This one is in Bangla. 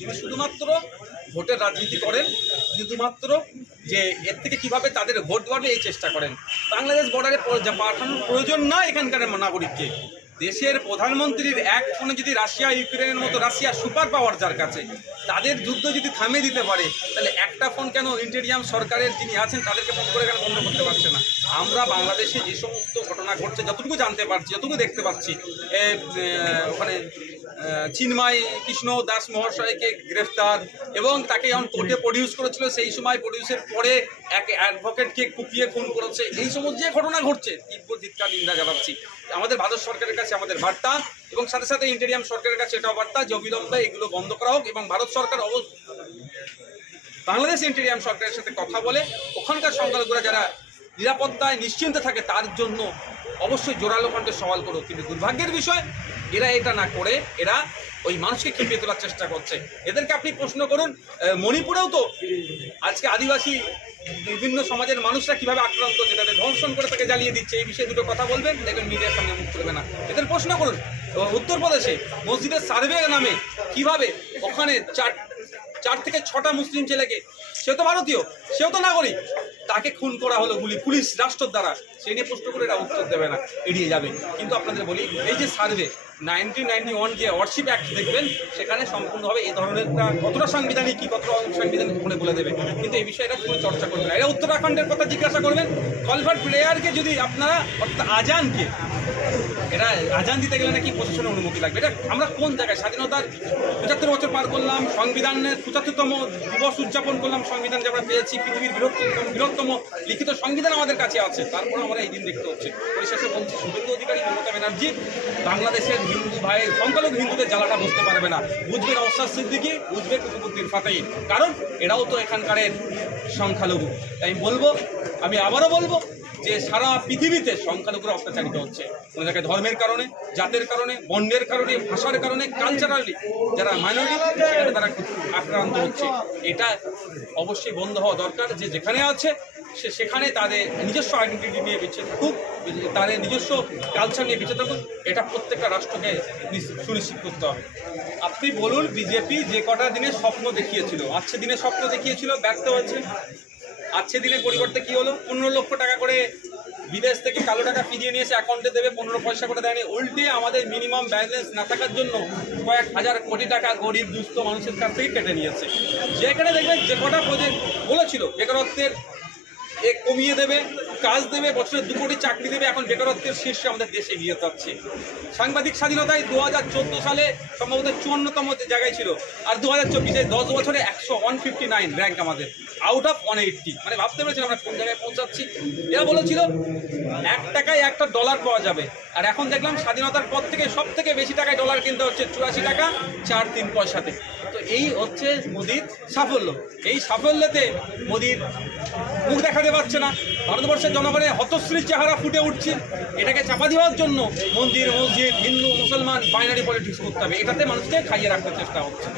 তিনি শুধুমাত্র ভোটের রাজনীতি করেন শুধুমাত্র যে এর থেকে কীভাবে তাদের ভোট দেওয়ার এই চেষ্টা করেন। বাংলাদেশ বর্ডারে পাঠানোর প্রয়োজন না এখানকার নাগরিককে। দেশের প্রধানমন্ত্রীর এক ফোনে যদি রাশিয়া, ইউক্রেনের মতো রাশিয়া সুপার পাওয়ার যার কাছে, তাদের যুদ্ধ যদি থামিয়ে দিতে পারে, তাহলে একটা ফোন কেন ইন্টেরিয়াম সরকারের যিনি আছেন, তাদেরকে ফোন করে কেন বন্ধ করতে পারছে না? আমরা বাংলাদেশে যে সমস্ত ঘটনা ঘটছে, যতটুকু জানতে পারছি যতটুকু দেখতে পাচ্ছি ওখানে চিন্ময় কৃষ্ণ দাস মহাশয়কে গ্রেফতার এবং তাকে যখন কোর্টে প্রডিউস করেছিল, সেই সময় প্রডিউসের পরে এক অ্যাডভোকেটকে কুপিয়ে খুন করেছে। এই সমস্ত যে ঘটনা ঘটছে, তীব্র ধিক্কার, নিন্দা জানাচ্ছি। আমাদের ভারত সরকারের কাছে আমাদের বার্তা এবং সাথে সাথে ইন্টেরিয়াম সরকারের কাছে এটাও বার্তা যে অবিলম্বে এগুলো বন্ধ করা হোক এবং ভারত সরকার অব বাংলাদেশ ইন্টেরিয়াম সরকারের সাথে কথা বলে ওখানকার সংখ্যালঘুরা যারা নিরাপত্তায় নিশ্চিন্তে থাকে তার জন্য অবশ্যই জোরালো কণ্ঠে সওয়াল করুক, কিন্তু দুর্ভাগ্যের বিষয়, এরা এটা না করে, এরা ওই মানুষকে খেপিয়ে তোলার চেষ্টা করছে। এদেরকে আপনি প্রশ্ন করুন মণিপুরেও তো আজকে আদিবাসী বিভিন্ন সমাজের মানুষরা কীভাবে আক্রান্ত হচ্ছে তাদের ধর্ষণ করে তাকে জ্বালিয়ে দিচ্ছে, এই বিষয়ে দুটো কথা বলবেন, দেখবেন মিডিয়ার সামনে মুখ করবে না। এদের প্রশ্ন করুন উত্তরপ্রদেশে মসজিদের সার্ভে নামে কীভাবে ওখানে চার চার থেকে ছটা মুসলিম ছেলেকে, সে তো ভারতীয়, সেও তো নাগরিক তাকে খুন করা হলো গুলি। পুলিশ রাষ্ট্র দ্বারা সে নিয়ে প্রশ্ন করে এরা উত্তর দেবে না, এড়িয়ে যাবে। কিন্তু আপনাদের বলি, এই যে সার্ভে নাইনটিন নাইনটি ওয়ান যে ওয়ার্শিপ অ্যাক্ট দেখবেন, সেখানে সম্পূর্ণভাবে এই ধরনের কতটা সাংবিধানিক, কি কতটা সাংবিধানিক বলে বলে দেবে। কিন্তু এই বিষয়ে এরা কোনো চর্চা করবে না। এরা উত্তরাখণ্ডের কথা জিজ্ঞাসা করবেন কলভার্ট প্লেয়ারকে যদি আপনারা, অর্থাৎ আজানকে, এরা আজান দিতে গেলে নাকি প্রশাসনের অনুমতি লাগবে? এটা আমরা কোন জায়গায়? স্বাধীনতার পঁচাত্তর বছর পার করলাম, সংবিধানের পঁচাত্তরতম দিবস উদযাপন করলাম, সংবিধান যে আমরা পেয়েছি, পৃথিবীর বৃহত্তম বৃহত্তম লিখিত সংবিধান আমাদের কাছে আছে। তারপর আমরা এই দিন দেখতে হচ্ছে। পরিশেষে বলছি, শুভেন্দু অধিকারী, মমতা ব্যানার্জি, বাংলাদেশের হিন্দু ভাই, সংখ্যালঘু হিন্দুদের জ্বালাটা বুঝতে পারবে না। বুঝবে অবস্থার সিদ্দিকি বুঝবে কুতুবুদ্দিন ফাতেই কারণ এরাও তো এখানকারের সংখ্যালঘু। তাই বলব আমি আবারও বলব যে সারা পৃথিবীতে সংখ্যালঘুরা অত্যাচারিত হচ্ছে। জায়গায় ধর্মের কারণে, জাতের কারণে বর্ণের কারণে, ভাষার কারণে কালচারালি যারা মাইনরিটি সেখানে তারা আক্রান্ত হচ্ছে। এটা অবশ্যই বন্ধ হওয়া দরকার যে যেখানে আছে, সে সেখানে তাদের নিজস্ব আইডেন্টিটি নিয়ে বেঁচে থাকুক, তাদের নিজস্ব কালচার নিয়ে বেঁচে থাকুক, এটা প্রত্যেকটা রাষ্ট্রকে নিশ্চিত- সুনিশ্চিত করতে হবে। আপনি বলুন, বিজেপি যে কটা দিনের স্বপ্ন দেখিয়েছিল, আজকে দিনে স্বপ্ন দেখিয়েছিল, ব্যর্থ হয়েছে। আজকে দিনের পরিবর্তে কি হলো? পনেরো লক্ষ টাকা করে বিদেশ থেকে কালো টাকা ফিরিয়ে নিয়ে এসে অ্যাকাউন্টে দেবে, পনেরো পয়সা করে দেয়নি। উল্টে আমাদের মিনিমাম ব্যালেন্স না থাকার জন্য কয়েক হাজার কোটি টাকা গরিব, দুস্থ মানুষের কাছ থেকে কেটে নিয়েছে। যেখানে দেখবেন যে কটা প্রজেক্ট বলেছিল, বেকারত্বের এ কমিয়ে দেবে কাজ দেবে, বছরে দু কোটি চাকরি দেবে, এখন বেকারত্বের শীর্ষে আমাদের দেশে এগিয়ে যাচ্ছে। সাংবাদিক স্বাধীনতায় দু হাজার চোদ্দ সালে সম্ভবত চুয়ান্নতম জায়গায় ছিল, আর দু হাজার চব্বিশে দশ বছরে একশো ওয়ান ফিফটি নাইন র্যাঙ্ক আমাদের আউট অফ ওয়ান এইটটি মানে ভাবতে পেরেছিলাম আমরা কোন জায়গায় পৌঁছাচ্ছি? এরা বলেছিল, এক টাকায় একটা ডলার পাওয়া যাবে। আর এখন দেখলাম স্বাধীনতার পর থেকে সব থেকে বেশি টাকায় ডলার কিনতে হচ্ছে চুরাশি টাকা, চার তিন পয়সাতে। তো এই হচ্ছে মোদির সাফল্য। এই সাফল্যতে মোদির মুখ দেখাতে পারছে না। ভারতবর্ষের জনগণের হতশ্রী চেহারা ফুটে উঠছে। এটাকে চাপা দেওয়ার জন্য মন্দির, মসজিদ, হিন্দু, মুসলমান বাইনারি পলিটিক্স করতে হবে। এটাতে মানুষকে খাইয়ে রাখার চেষ্টা হচ্ছে।